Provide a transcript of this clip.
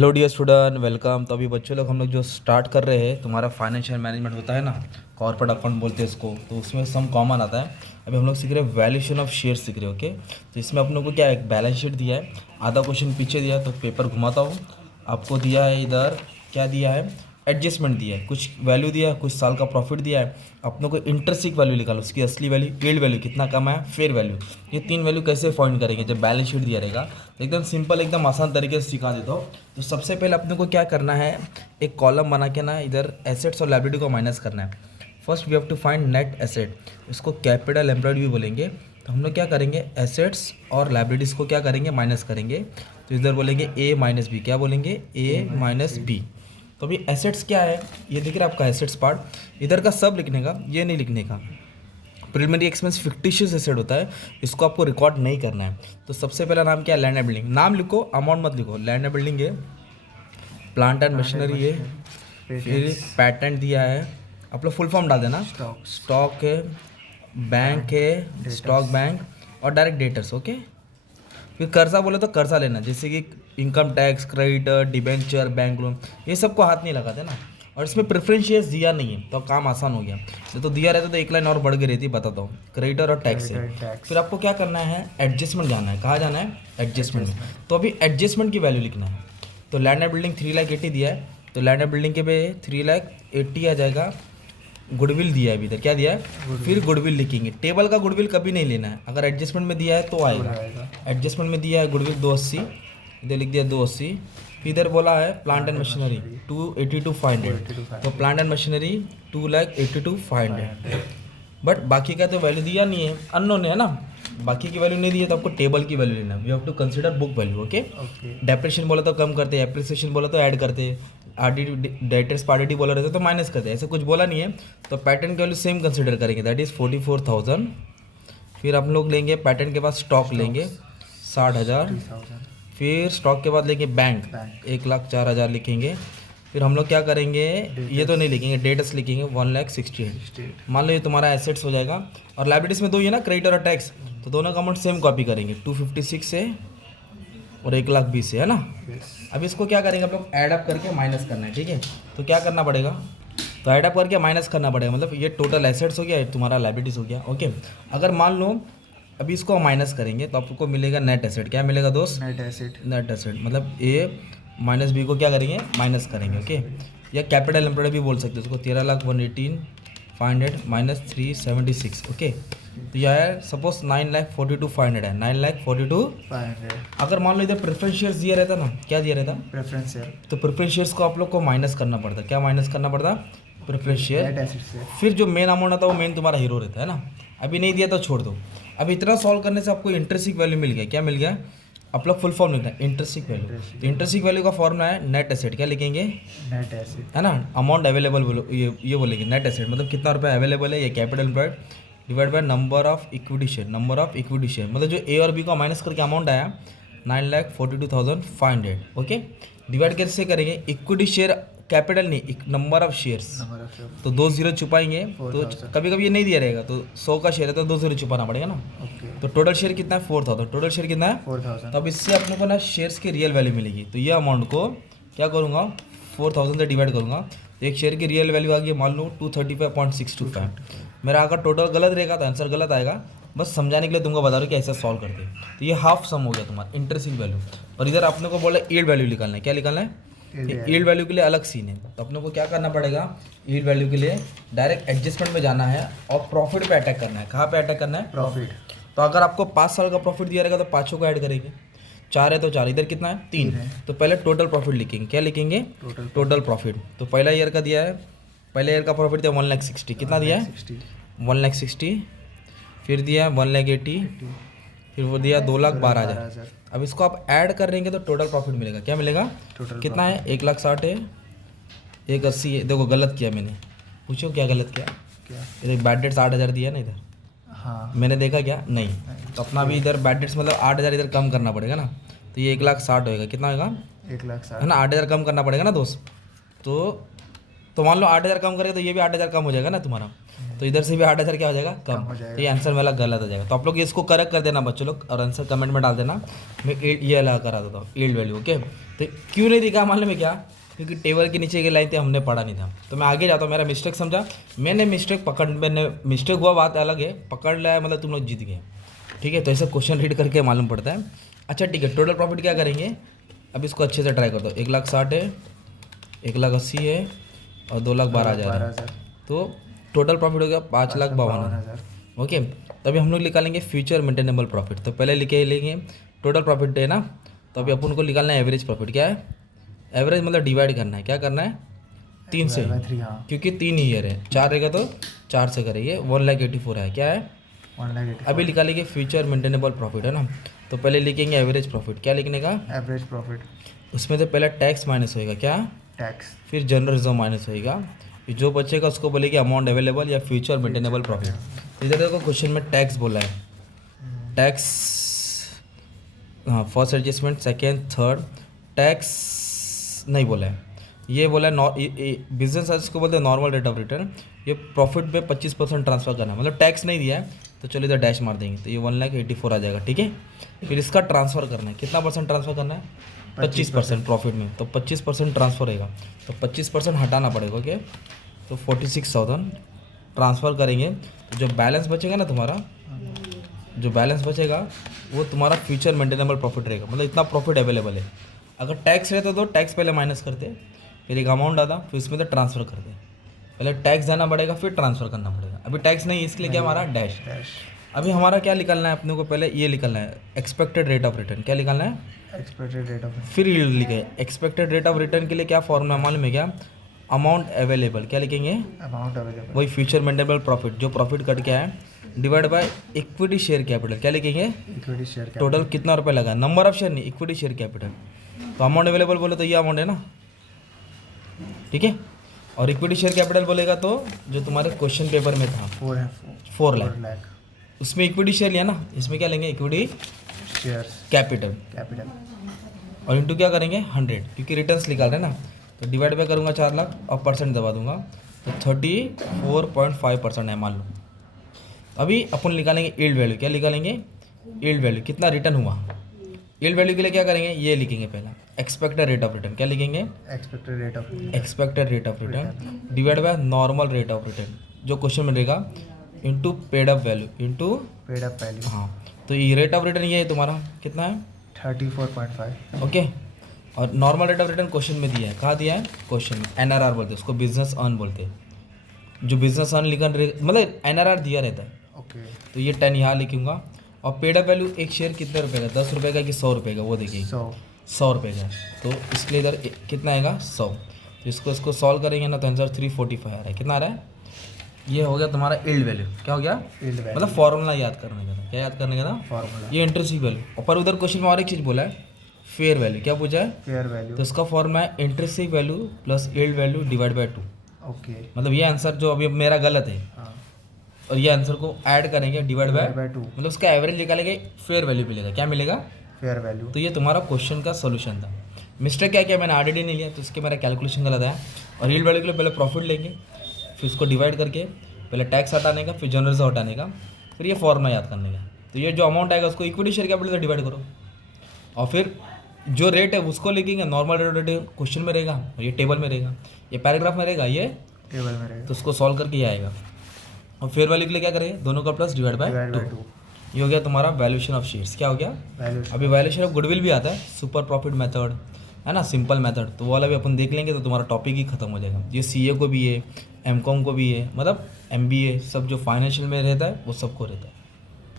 Hello dear student, welcome. तो अभी बच्चों लोग हम लोग जो स्टार्ट कर रहे हैं, तुम्हारा फाइनेंशियल मैनेजमेंट होता है ना, कॉर्पोरेट अकाउंट बोलते हैं इसको, तो उसमें सम कॉमन आता है। अभी हम लोग सीख रहे हैं वैल्यूएशन ऑफ शेयर सीख रहे हैं। ओके, तो इसमें अपने को क्या है, एक बैलेंस शीट दिया है, आधा क्वेश्चन पीछे दिया है, तो पेपर घुमाता हूँ। आपको दिया है इधर, क्या दिया है, एडजस्टमेंट दिया है, कुछ वैल्यू दिया है, कुछ साल का प्रॉफिट दिया है। अपने को इंटरेस्टिक वैल्यू निकालो, उसकी असली वैल्यू, यील्ड वैल्यू कितना कम है, फेयर वैल्यू। ये तीन वैल्यू कैसे फाइंड करेंगे जब बैलेंस शीट दिया रहेगा। तो एकदम सिंपल, एकदम आसान तरीके से सिखा देता हूँ। तो सबसे पहले अपने को क्या करना है, एक कॉलम बना के ना इधर एसेट्स और लायबिलिटी को माइनस करना है। First we have to find net asset, इसको कैपिटल एम्प्लॉयड भी बोलेंगे। तो हम लोग क्या करेंगे, एसेट्स और लायबिलिटीज़ को क्या करेंगे, माइनस करेंगे। तो इधर बोलेंगे ए माइनस बी, क्या बोलेंगे, ए माइनस बी। तो अभी एसेट्स क्या है, ये दिख रहा है आपका एसेट्स पार्ट, इधर का सब लिखने का, ये नहीं लिखने का। प्रिलिमिनरी एक्सपेंस फिक्टिशियस एसेट होता है, इसको आपको रिकॉर्ड नहीं करना है। तो सबसे पहला नाम क्या है, लैंड एंड बिल्डिंग। नाम लिखो, अमाउंट मत लिखो। लैंड एंड बिल्डिंग है, प्लांट एंड मशीनरी है, फिर पैटेंट दिया है, आप लोग फुल फॉर्म डाल देना। स्टॉक है, बैंक है, स्टॉक बैंक, और डायरेक्ट डेटर्स। ओके, फिर कर्जा बोले तो कर्जा लेना, जैसे कि income tax, creditor, debenture, bank loan, ये सबको हाथ नहीं लगाते ना। और इसमें प्रेफरेंस शेयर्स दिया नहीं है, तो काम आसान हो गया। तो दिया रहता तो एक लाइन और बढ़ गई रहती, बताता हूँ। क्रेडिटर और टैक्स है। फिर आपको क्या करना है, एडजस्टमेंट जाना है। कहाँ जाना है, एडजस्टमेंट में। तो अभी एडजस्टमेंट की वैल्यू लिखना है। तो लैंड एंड बिल्डिंग 3,80,000 दिया है, तो लैंड एंड बिल्डिंग के पे 3,80,000 आ जाएगा। गुडविल दिया है अभी इधर, क्या दिया है, फिर गुडविल लिखेंगे। टेबल का गुडविल कभी नहीं लेना है, अगर एडजस्टमेंट में दिया है तो आएगा। एडजस्टमेंट में दिया है गुडविल 280, इधर लिख दिया 280। फिर इधर बोला है प्लांट एंड मशीनरी 282,500, तो प्लांट एंड मशीनरी 2,82,500। बट बाकी का तो वैल्यू दिया नहीं है, अननोन है ना, बाकी की वैल्यू नहीं दी है, तो आपको टेबल की वैल्यू लेना है। We have to consider book value. Okay, depreciation बोला तो कम करते, एप्रिसिएशन बोला तो ऐड करते, आरडी डेटर्स पार्टी बोला रहता तो माइनस करते, ऐसा कुछ बोला नहीं है। तो पैटर्न की वैल्यू सेम कंसीडर करेंगे, दैट इज़ 44,000। फिर हम लोग लेंगे पैटर्न के बाद स्टॉक लेंगे 60,000। फिर स्टॉक के बाद लेंगे बैंक 1,04,000 लिखेंगे। फिर हम लोग क्या करेंगे, ये तो नहीं लिखेंगे, डेटस लिखेंगे 1,68,000। मान लो ये तुम्हारा एसेट्स हो जाएगा, और लाइबिलिटीज में दो ही है ना, क्रेडिटर और टैक्स, तो दोनों का अमाउंट सेम कॉपी करेंगे, 256 से और 1,20,000 से, है ना। अब इसको क्या करेंगे, आप लोग ऐड अप करके माइनस करना है, ठीक है। तो क्या करना पड़ेगा, तो ऐड अप करके माइनस करना पड़ेगा, मतलब ये टोटल एसेट्स हो गया, ये तुम्हारा लाइबिलिटीज हो गया। ओके, अगर मान लो अभी इसको माइनस करेंगे तो आपको मिलेगा नेट एसेट। क्या मिलेगा दोस्त, नेट एसेट। नेट एसेट मतलब ए माइनस बी को क्या करेंगे, माइनस करेंगे। ओके, या कैपिटल एम्प्लॉयड भी बोल सकते हो उसको, 13,118,500 माइनस 376। ओके, तो यह है सपोज 9,42,500 है, 9,42,500। अगर मान लो इधर प्रेफरेंस शेयर्स दिया रहता ना, क्या दिया रहता, प्रेफरेंस शेयर, तो प्रेफरेंस शेयर्स को आप लोग को माइनस करना पड़ता। क्या माइनस करना पड़ता, प्रेफरेंस शेयर। फिर जो मेन अमाउंट आता है वो मेन तुम्हारा हीरो रहता है ना। अभी नहीं दिया तो छोड़ दो। अभी इतना सॉल्व करने से आपको इंटरेस्टिक वैल्यू मिल गया। क्या मिल गया, आप लोग फुल फॉर्म लिखना है, इंटरेस्टिक वैल्यू। तो इंटरेस्टिक वैल्यू का फॉर्मूला है नेट एसेट। क्या लिखेंगे, नेट एसेट, है ना। अमाउंट अवेलेबल बोलो, ये बोलेंगे नेट एसेट मतलब कितना रुपया अवेलेबल है, ये capital employed divide by number of equity share. Number of equity share मतलब जो ए और बी को माइनस करके अमाउंट आया 9,42,500। ओके, डिवाइड कैसे करेंगे, इक्विटी शेयर कैपिटल नहीं, नंबर ऑफ शेयर्स, तो 2 जीरो छुपाएंगे, तो कभी कभी ये नहीं दिया रहेगा, तो 100 का शेयर है तो 2 जीरो छुपाना पड़ेगा ना। तो टोटल शेयर कितना है, 4,000। टोटल शेयर कितना है, 4,000। तो अब इससे अपने को ना शेयर्स की रियल वैल्यू मिलेगी। तो ये अमाउंट को क्या करूँगा, 4,000 से डिवाइड करूँगा, एक शेयर की रियल वैल्यू आ गई मान लो 235.625। मेरा अगर टोटल गलत रहेगा तो आंसर गलत आएगा, बस समझाने के लिए तुमको बता रहा हूँ कि ऐसा सॉल्व करते हैं। तो ये हाफ सम हो गया तुम्हारा इंटरेस्टिंग वैल्यू। और इधर अपने को बोला यील्ड वैल्यू निकालना है। क्या निकालना है, यील्ड वैल्यू के लिए अलग सीन है। तो अपने को क्या करना पड़ेगा, यील्ड वैल्यू के लिए डायरेक्ट एडजस्टमेंट में जाना है और प्रॉफिट पे अटैक करना है। कहाँ पे अटैक करना है, प्रॉफिट। तो अगर आपको 5 साल का प्रॉफिट दिया रहेगा तो 5 को ऐड करेंगे, 4 है तो 4, इधर कितना है 3, तो पहले टोटल प्रॉफिट लिखेंगे। क्या लिखेंगे, टोटल प्रॉफिट। तो पहला ईयर का दिया है, पहले ईयर का प्रॉफिट दिया 1,60,000, कितना दिया है 1,60,000। फिर दिया 1,80,000, फिर वो दिया 2,12,000। अब इसको आप ऐड कर देंगे तो टोटल प्रॉफिट मिलेगा। क्या मिलेगा, कितना है, 1,60,000 है, 1,80,000 है। देखो गलत किया मैंने, पूछो क्या गलत किया, इधर बैड डेट्स 8,000 दिया ना इधर, हाँ मैंने देखा क्या नहीं। तो अपना भी इधर बैड डेट्स मतलब 8,000 इधर कम करना पड़ेगा ना, तो ये 1,60,000 होएगा। कितना होगा, 1,60,000 है ना, 8,000 कम करना पड़ेगा ना दोस्त। तो तो मान लो 8,000 कम करेगा तो ये भी 8,000 कम हो जाएगा ना तुम्हारा, तो इधर से भी 8,000 क्या हो जाएगा, कम हो जाएगा। तो ये आंसर मेरा गलत हो जाएगा। तो आप लोग इसको करेक्ट कर देना बच्चों लोग, और आंसर कमेंट में डाल देना, मैं ये अलग करा देता हूँ यील्ड वैल्यू। ओके, तो क्यों नहीं दिखा मालूम है क्या, क्योंकि टेबल के नीचे की लाइन थी, हमने पढ़ा नहीं था। तो मैं आगे जाता हूँ, मेरा मिस्टेक समझा, मैंने मिस्टेक हुआ, बात अलग है, पकड़ लिया मतलब तुम लोग जीत गए, ठीक है। तो ऐसा क्वेश्चन रीड करके मालूम पड़ता है। अच्छा ठीक है, टोटल प्रॉफिट क्या करेंगे, अब इसको अच्छे से ट्राई कर दो। 1,60,000 है, 1,80,000 है और 2,12,000 है, तो टोटल प्रॉफिट हो गया 5,52,000। ओके, तभी हम लोग निकालेंगे फ्यूचर मेंटेनेबल प्रॉफिट। तो पहले लिखे लेंगे टोटल प्रॉफिट है ना, तो अभी अपन को निकालना है एवरेज प्रॉफिट। क्या है एवरेज, मतलब डिवाइड करना है, क्या करना है 3 से, क्योंकि 3 ईयर है, 4 रहेगा तो 4 से करेंगे, 1,84,000 है, क्या है 1,84,000। अभी निकालेंगे फ्यूचर मेंटेनेबल प्रॉफिट है ना, तो पहले लिखेंगे एवरेज प्रॉफिट। क्या लिखने का, एवरेज प्रॉफिट, उसमें तो पहले टैक्स माइनस होएगा, क्या टैक्स, फिर जनरल रिजर्व माइनस होएगा, फिर जो बचेगा उसको बोलेंगे अमाउंट अवेलेबल या फ्यूचर मेंटेनेबल प्रॉफिट। इधर देखो क्वेश्चन में टैक्स बोला है, टैक्स, हाँ first adjustment, second, third, tax नहीं बोला है, ये बोला है बिजनेस सर्विस को बोलते हैं नॉर्मल रेट ऑफ रिटर्न। ये प्रॉफिट पे 25% ट्रांसफर करना है, मतलब टैक्स नहीं दिया है, तो चलो इधर डैश मार देंगे, तो ये 1,84,000 आ जाएगा, ठीक है। फिर इसका ट्रांसफ़र करना है, कितना परसेंट ट्रांसफ़र करना है, 25% प्रॉफिट में, तो 25% ट्रांसफ़र रहेगा, तो 25% हटाना पड़ेगा। ओके, तो 46,000 ट्रांसफ़र करेंगे, तो जो बैलेंस बचेगा ना तुम्हारा, जो बैलेंस बचेगा वो तुम्हारा फ्यूचर मेंटेनेबल प्रॉफिट रहेगा, मतलब इतना प्रॉफिट अवेलेबल है। अगर टैक्स रहता तो टैक्स पहले माइनस करते, फिर एक अमाउंट आता, फिर उसमें तो ट्रांसफ़र करते, पहले टैक्स जाना पड़ेगा फिर ट्रांसफ़र करना पड़ेगा। अभी टैक्स नहीं, इसलिए क्या हमारा डैश। अभी हमारा क्या निकालना है अपने को, पहले ये निकालना है एक्सपेक्टेड रेट ऑफ रिटर्न। क्या निकालना है, एक्सपेक्टेड रेट ऑफ, फिर यील्ड लिखे। एक्सपेक्टेड रेट ऑफ रिटर्न के लिए क्या फॉर्मूला मालूम है क्या, अमाउंट अवेलेबल, क्या लिखेंगे अमाउंट अवेलेबल, वही फ्यूचर मेंटेनेबल प्रॉफिट, जो प्रॉफिट कट के आया, divide by equity share capital. क्या लिखेंगे, इक्विटी शेयर, टोटल कितना रुपये लगा, नंबर ऑफ शेयर नहीं, इक्विटी शेयर कैपिटल। तो अमाउंट अवेलेबल बोले तो ये अमाउंट है ना, ठीक है, और इक्विटी शेयर कैपिटल बोलेगा तो जो तुम्हारे क्वेश्चन पेपर में था 4 लाख, उसमें इक्विटी शेयर लिया ना, इसमें क्या लेंगे इक्विटी शेयर्स कैपिटल, और इंटू क्या करेंगे 100, क्योंकि रिटर्न्स निकाल रहे हैं ना, तो डिवाइड बाय करूँगा 4 लाख और परसेंट दबा दूंगा, तो 34.5% है मान लो। अभी अपन निकालेंगे यील्ड वैल्यू। क्या निकालेंगे, यील्ड वैल्यू, कितना रिटर्न हुआ। यील्ड वैल्यू के लिए क्या करेंगे, ये लिखेंगे पहला एक्सपेक्टेड रेट ऑफ रिटर्न। क्या लिखेंगे, expected rate of return divide by normal rate of return, जो क्वेश्चन में रहेगा, into paid up value, into paid up value. हाँ, तो ये रेट ऑफ रिटर्न ये है तुम्हारा, कितना है 34.5। ओके, और normal rate of return question में दिया है, कहाँ दिया है क्वेश्चन में, NRR बोलते हैं उसको, बिजनेस अर्न बोलते हैं, जो बिजनेस अर्न लिखा मतलब NRR दिया रहता है। ओके, तो ये 10 यहाँ लिखूंगा, और पेड अप वैल्यू एक शेयर कितने रुपए का, 10 रुपये का कि 100 रुपये का, वो देखिए 100 रुपये का, तो इसके लिए इधर कितना आएगा 100, तो इसको सॉल्व करेंगे ना, तो आंसर 345 आ रहा है। कितना आ रहा है, ये हो गया तुम्हारा यील्ड वैल्यू। क्या हो गया, मतलब फॉर्मूला याद करने का था, क्या याद करने का था, फॉर्मूला, ये इंट्रिंसिक वैल्यू। और पर उधर क्वेश्चन में और एक चीज़ बोला है, फेयर वैल्यू। क्या पूछा है, फेयर वैल्यू, तो इसका फॉर्मूला है intrinsic value plus yield value divide by 2। Okay, मतलब ये आंसर जो अभी मेरा गलत है, और ये आंसर को ऐड करेंगे डिवाइड बाय 2, मतलब उसका एवरेज निकालेंगे, फेयर वैल्यू मिलेगा। क्या मिलेगा, फेयर वैल्यू। तो ये तुम्हारा क्वेश्चन का सोल्यूशन था। मिस्टेक क्या मैंने आरडीडी नहीं लिया, तो इसके मेरा कैलकुलेशन गलत है। और यील्ड वैल्यू के लिए पहले प्रॉफिट लेंगे, फिर उसको डिवाइड करके पहले टैक्स हटाने का, फिर जनरल से हटाने का, फिर ये फॉर्मूला याद करने का। तो ये जो अमाउंट आएगा उसको इक्विटी शेयर कैपिटल से डिवाइड करो, और फिर जो रेट है उसको लिखेंगे, नॉर्मल रेट क्वेश्चन में रहेगा, और ये टेबल में रहेगा, ये पैराग्राफ में रहेगा, ये टेबल में रहेगा, तो उसको सॉल्व करके ये आएगा। और फेयर वैल्यू के लिए क्या करेंगे, दोनों का प्लस डिवाइड बाय 2। ये हो गया तुम्हारा वैल्यूएशन ऑफ शेयर्स। क्या हो गया, अभी वैल्यूएशन ऑफ गुडविल भी आता है, सुपर प्रॉफिट मेथड है ना, सिंपल मेथड, तो वो वाला भी अपन देख लेंगे, तो तुम्हारा टॉपिक ही खत्म हो जाएगा। ये CA को भी है, MCOM को भी है, मतलब MBA सब जो फाइनेंशियल में रहता है वो सबको रहता है।